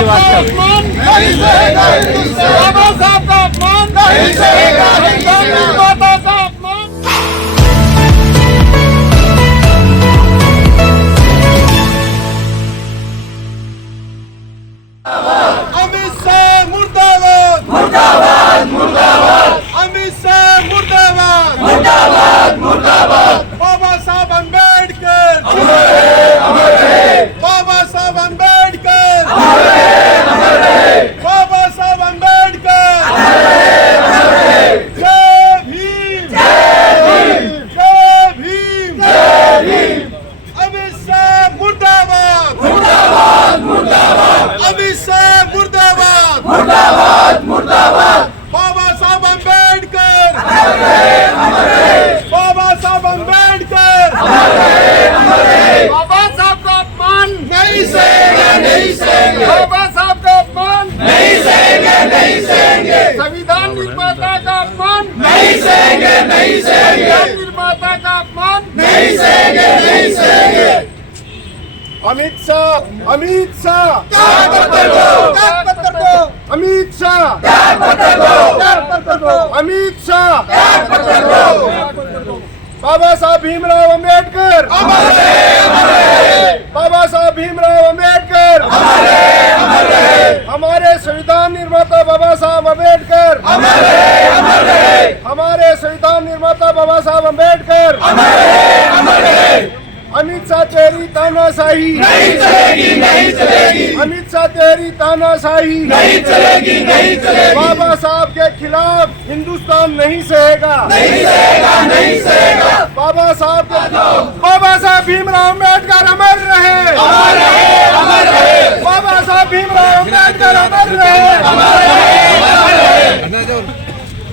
की बात कर बाबा साहब का अपमान नहीं सहेगा, माता का अपमान। अमित शाह मुर्दाबाद, मुर्दाबाद, मुर्दाबाद। अमित शाह मुर्दाबाद, मुर्दाबाद, मुर्दाबाद। बाबा साहब अम्बेडकर, अमर रहे, अमर रहे। बाबा साहब अम्बेडकर, अमर रहे, अमर रहे। बाबा साहब अम्बेडकर, अमर रहे, अमर रहे। जय भीम, जय भीम, जय भीम, जय भीम। अमित शाह मुर्दाबाद, मुर्दाबाद, मुर्दाबाद। अमित शाह मुर्दाबाद, मुर्दाबाद, मुर्दाबाद। बाबा साहब अम्बेडकर, अमर रहे, अमर रहे। बाबा साहब अम्बेडकर, अमर रहे, अमर रहे। बाबा साहब का अपमान नहीं सहेंगे, नहीं सहेंगे। बाबा साहब का अपमान नहीं सहेंगे, नहीं सहेंगे। संविधान निर्माता का अपमान नहीं सहेंगे, नहीं सहेंगे। संविधान निर्माता का अपमान नहीं सहेंगे, नहीं सहेंगे। अमित शाह, अमित शाह त्याग पत्र दो, त्याग पत्र दो। अमित शाह त्याग पत्र दो, त्याग पत्र दो। अमित शाह त्याग पत्र दो। बाबा साहब भीमराव अम्बेडकर, अमर रहे, अमर रहे। बाबा साहब भीमराव अम्बेडकर, अमर रहे, अमर रहे। हमारे संविधान निर्माता बाबा साहब अम्बेडकर, अमर रहे, अमर रहे। हमारे संविधान निर्माता बाबा साहब अम्बेडकर, अमर रहे, अमर रहे। अमित शाह तेरी तानाशाही नहीं चलेगी, नहीं चलेगी। अमित शाह तेरी तानाशाही नहीं चलेगी, नहीं चलेगी। बाबा साहब के खिलाफ हिंदुस्तान नहीं सहेगा, नहीं सहेगा, नहीं सहेगा। बाबा साहब भीमराव अम्बेडकर अमर रहे, अमर रहे, अमर रहे। बाबा साहब भीमराव अम्बेडकर अमर रहे, अमर रहे, अमर रहे।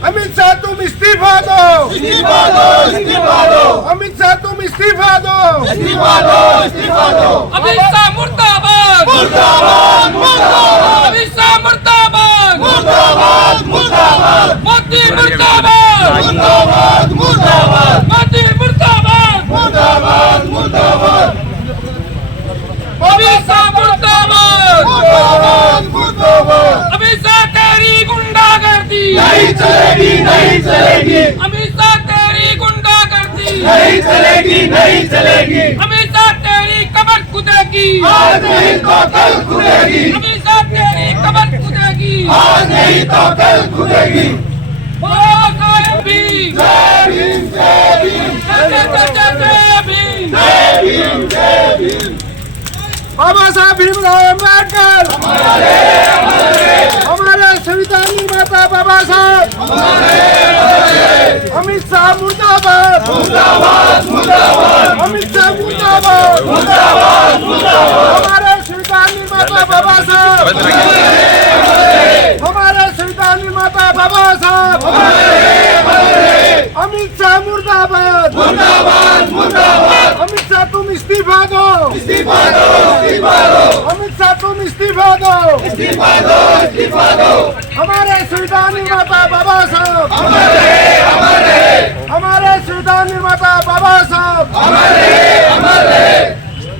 अमित शाह तुम इस्तीफा दो, इस्तीफा दो, इस्तीफा दो। अमित शाह तुम इस्तीफा दो, इस्तीफा दो, इस्तीफा दो। अमित शाह मुर्दाबाद, मुर्दाबाद, मुर्दाबाद। अमित शाह मुर्दाबाद, मुर्दाबाद, मुर्दाबाद। मोदी मुर्दाबाद, मुर्दाबाद, मुर्दाबाद। मोदी मुर्दाबाद, मुर्दाबाद, मुर्दाबाद। अमित शाह मुर्दाबाद, मुर्दाबाद, मुर्दाबाद। अमित शाह तेरी गुंडागर्दी नहीं चलेगी, नहीं चलेगी। अमित शाह तेरी गुंडागर्दी नहीं चलेगी, नहीं चलेगी। अमित शाह तेरी कमर खुदेगी, आज नहीं तो कल खुलेगी। अमित शाह तेरी कमर खुदेगी, आज नहीं तो कल खुलेगी। बोलो कायम भीम, जय भीम, जय भीम, जय जय भीम। जय भीम, जय भीम। बाबा साहब भीमराव अम्बेडकर, हमारे संविधान निर्माता बाबा साहब, अमित शाह मुर्दाबाद, मुर्दाबाद, मुर्दाबाद। अमित शाह मुर्दाबाद, मुर्दाबाद, मुर्दाबाद। हमारे संविधान निर्माता बाबा साहब, हमारे संविधान निर्माता बाबा साहब, अमित शाह मुर्दाबाद, मुर्दाबाद, मुर्दाबाद। अमित शाह तुम इस्तीफा दो, इस्तीफा दो, इस्तीफा दो। अमित शाह तुम इस्तीफा दो, इस्तीफा दो, इस्तीफा दो। हमारे संविधान निर्माता बाबा साहब, अमर रहे, अमर रहे। हमारे संविधान निर्माता बाबा साहब, अमर रहे, अमर रहे।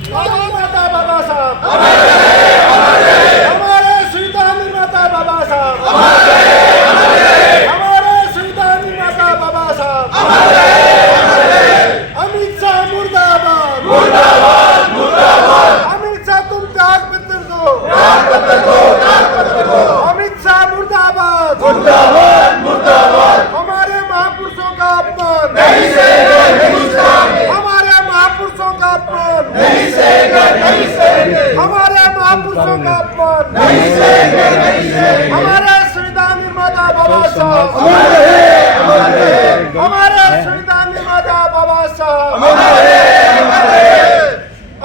निर्माता बाबा साहब, अमर रहे, अमर रहे। हमारे संविधान निर्माता बाबा साहब, अमर रहे, अमर रहे। हमारे संविधान निर्माता बाबा साहब, अमर रहे, अमर रहे। अमित शाह मुर्दाबाद, मुर्दाबाद, मुर्दाबाद। अमित शाह तुम त्याग पत्र दो, त्याग पत्र दो, त्याग पत्र दो। अमित शाह मुर्दाबाद, मुर्दाबाद, मुर्दाबाद। हमारे महापुरुषों का अपमान नहीं सहेगा हिंदुस्तान, हमारे महापुरुषों का अपमान नहीं सहेगा, नहीं सहेंगे। हमारे महापुरुषों का अपमान नहीं सहेंगे, नहीं सहेंगे। हमारे संविधान निर्माता बाबा साहब, अमर रहे, अमर रहे। हमारे संविधान निर्माता बाबा साहब, अमर रहे, अमर रहे।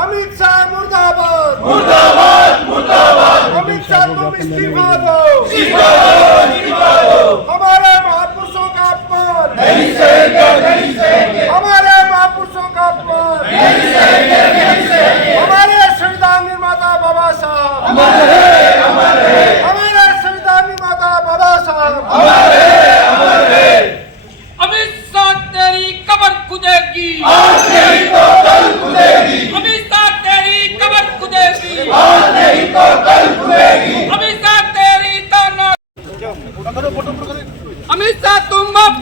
अमित शाह मुर्दाबाद, मुर्दाबाद, मुर्दाबाद। अमित शाह तुम इस्तीफा दो, इस्तीफा दो, इस्तीफा दो। हमारे महापुरुषों का अपमान नहीं सहेंगे, नहीं सहेंगे। हमारे महापुरुषों का अपमान नहीं सहेंगे, नहीं सहेंगे। हमारे संविधान निर्माता बाबा साहब, अमर रहे, अमर रहे। हमारे संविधान निर्माता बाबा साहब, अमर रहे, अमर रहे। अमित शाह तेरी कमर खुदेगी, आज नहीं तो कल खुलेगी। अमित शाह तेरी कमर खुदेगी, आज नहीं तो कल खुलेगी।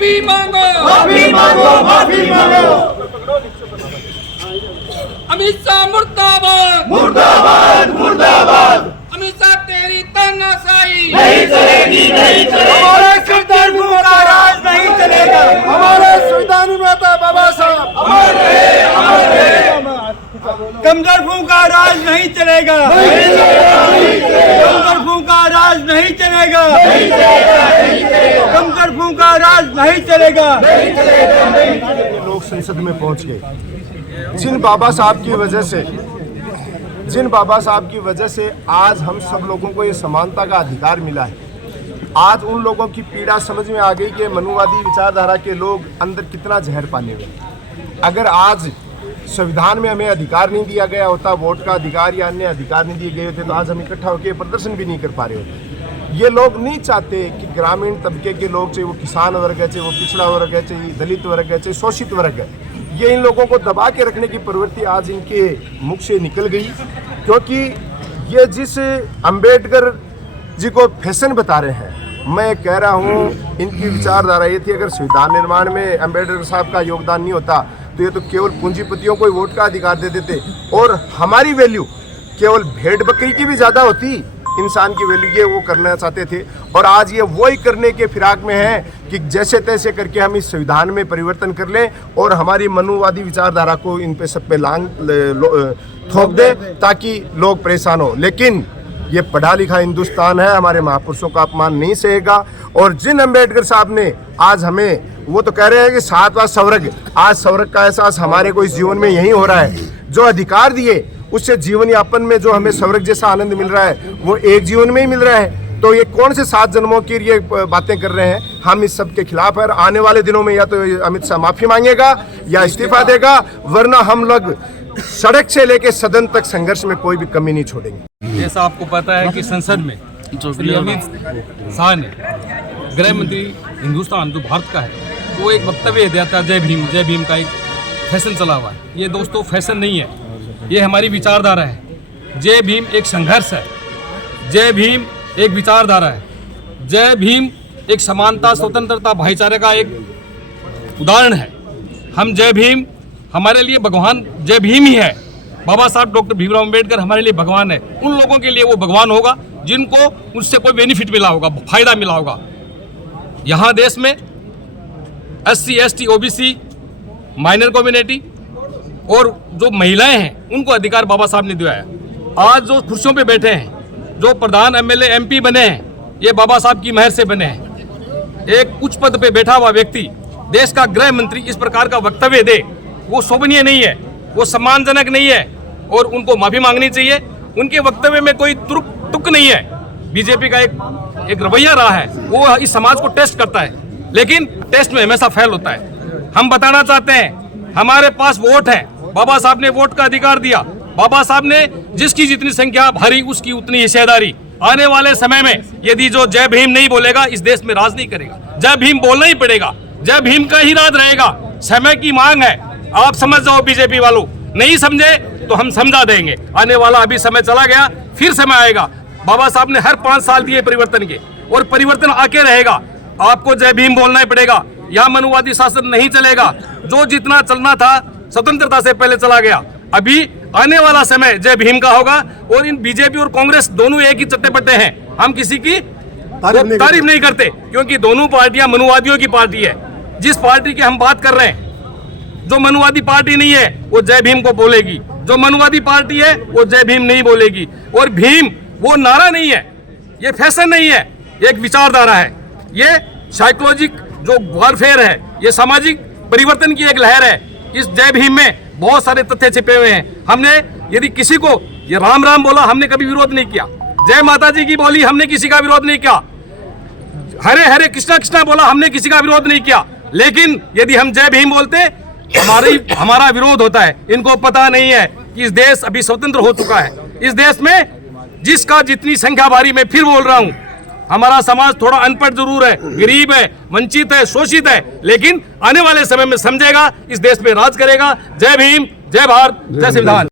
माफी मांगो, माफी मांगो, माफी मांगो। अमित शाह मुर्दाबाद, मुर्दाबाद, मुर्दाबाद। अमित शाह तेरी तानाशाही नहीं चलेगी, नहीं चलेगी। हमारे संविधान का राज नहीं चलेगा। हमारे संविधान माता बाबा साहब अमर रहे, अमर रहे। कमजोर का राज नहीं चलेगा, नहीं चलेगा, नहीं चलेगा। कमजोर का राज नहीं चलेगा, नहीं चलेगा, नहीं चलेगा। कमजोर का राज नहीं चलेगा। लोग संसद में पहुंच गए। जिन बाबा साहब की वजह से आज हम सब लोगों को ये समानता का अधिकार मिला है। आज उन लोगों की पीड़ा समझ में आ गई कि मनुवादी विचारधारा के लोग अंदर कितना जहर पाने हुए। अगर आज संविधान में हमें अधिकार नहीं दिया गया होता, वोट का अधिकार या अन्य अधिकार नहीं दिए गए होते, तो आज हम इकट्ठा होकर प्रदर्शन भी नहीं कर पा रहे होते। ये लोग नहीं चाहते कि ग्रामीण तबके के लोग, चाहे वो किसान वर्ग है, चाहे वो पिछड़ा वर्ग है, चाहे दलित वर्ग है, चाहे शोषित वर्ग है, ये इन लोगों को दबा के रखने की प्रवृत्ति आज इनके मुख से निकल गई। क्योंकि ये जिस अंबेडकर जी को फैशन बता रहे हैं, मैं कह रहा हूँ इनकी विचारधारा ये थी, अगर संविधान निर्माण में अंबेडकर साहब का योगदान नहीं होता तो ये तो केवल पूंजीपतियों को ही वोट का अधिकार दे देते और हमारी वैल्यू केवल भेड़ बकरी की भी ज़्यादा होती। इंसान की वैल्यू ये वो करना चाहते थे और आज ये वही करने के फिराक में है कि जैसे तैसे करके हम इस संविधान में परिवर्तन कर लें और हमारी मनुवादी विचारधारा को इन पे सब पे थोप दे ताकि लोग परेशान हो। लेकिन ये पढ़ा लिखा हिंदुस्तान है, हमारे महापुरुषों का अपमान नहीं सहेगा। और जिन अंबेडकर साहब ने आज हमें, वो तो कह रहे हैं कि 7वां स्वर्ग, आज स्वर्ग का एहसास हमारे को इस जीवन में यही हो रहा है। जो अधिकार दिए उससे जीवन यापन में जो हमें स्वर्ग जैसा आनंद मिल रहा है वो एक जीवन में ही मिल रहा है। तो ये कौन से 7 जन्मों की ये बातें कर रहे हैं? हम इस सब के खिलाफ है। आने वाले दिनों में या तो अमित शाह माफी मांगेगा या इस्तीफा देगा, वरना हम लोग सड़क से लेके सदन तक संघर्ष में कोई भी कमी नहीं छोड़ेंगे। जैसा आपको पता है कि संसद में श्री अमित शाह ने, गृह मंत्री हिंदुस्तान जो भारत का है, वो एक वक्तव्य दिया था, जय भीम का एक फैशन चला हुआ है। ये दोस्तों फैशन नहीं है, ये हमारी विचारधारा है। जय भीम एक संघर्ष है, जय भीम एक विचारधारा है, जय भीम एक समानता, स्वतंत्रता, भाईचारे का एक उदाहरण है। हम जय भीम, हमारे लिए भगवान जय भीम ही है। बाबा साहब डॉक्टर भीमराव अम्बेडकर हमारे लिए भगवान है। उन लोगों के लिए वो भगवान होगा जिनको उससे कोई बेनिफिट मिला होगा, फायदा मिला होगा। यहाँ देश में SC, ST, OBC, minor community और जो महिलाएं हैं उनको अधिकार बाबा साहब ने दिया है। आज जो कुर्सियों पे बैठे हैं, जो प्रधान MLA MP बने हैं, ये बाबा साहब की मेहर से बने हैं। एक उच्च पद पे बैठा हुआ व्यक्ति, देश का गृह मंत्री, इस प्रकार का वक्तव्य दे, वो शोभनीय नहीं है, वो सम्मानजनक नहीं है और उनको माफी मांगनी चाहिए। उनके वक्तव्य में कोई तुक नहीं है। बीजेपी का एक रवैया रहा है, वो इस समाज को टेस्ट करता है, लेकिन टेस्ट में हमेशा फेल होता है। हम बताना चाहते हैं, हमारे पास वोट है, बाबा साहब ने वोट का अधिकार दिया। बाबा साहब ने जिसकी जितनी संख्या भरी उसकी उतनी हिस्सेदारी। आने वाले समय में यदि जो जय भीम नहीं बोलेगा, इस देश में राज नहीं करेगा। जय भीम बोलना ही पड़ेगा, जय भीम का ही राज रहेगा। समय की मांग है, आप समझ जाओ बीजेपी वालों, नहीं समझे तो हम समझा देंगे। आने वाला अभी समय चला गया, फिर समय आएगा। बाबा साहब ने हर 5 साल दिए परिवर्तन के, और परिवर्तन आके रहेगा। आपको जय भीम बोलना ही पड़ेगा। यहाँ मनुवादी शासन नहीं चलेगा। जो जितना चलना था स्वतंत्रता से पहले चला गया। अभी आने वाला समय जय भीम का होगा। और इन बीजेपी और कांग्रेस दोनों एक ही चट्टे पट्टे हैं। हम किसी की तारीफ नहीं करते, क्योंकि दोनों पार्टियां मनुवादियों की पार्टी है। जिस पार्टी की हम बात कर रहे हैं, जो मनुवादी पार्टी नहीं है वो जय भीम को बोलेगी, जो मनुवादी पार्टी है वो जय भीम नहीं बोलेगी। और भीम वो नारा नहीं है, ये फैशन नहीं है, एक विचारधारा है। ये साइकोलॉजिक जो वॉरफेयर है, ये सामाजिक परिवर्तन की एक लहर है। इस जय भीम में बहुत सारे तथ्य छिपे हुए हैं। हमने यदि किसी को ये राम राम बोला, हमने कभी विरोध नहीं किया। जय माता जी की बोली, हमने किसी का विरोध नहीं किया। हरे हरे कृष्णा कृष्णा बोला, हमने किसी का विरोध नहीं किया। लेकिन यदि हम जय भीम बोलते, हमारा विरोध होता है। इनको पता नहीं है कि इस देश अभी स्वतंत्र हो चुका है। इस देश में जिसका जितनी संख्या भारी, मैं फिर बोल रहा हूं, हमारा समाज थोड़ा अनपढ़ जरूर है, गरीब है, वंचित है, शोषित है, लेकिन आने वाले समय में समझेगा, इस देश में राज करेगा। जय भीम, जय भारत, जय संविधान।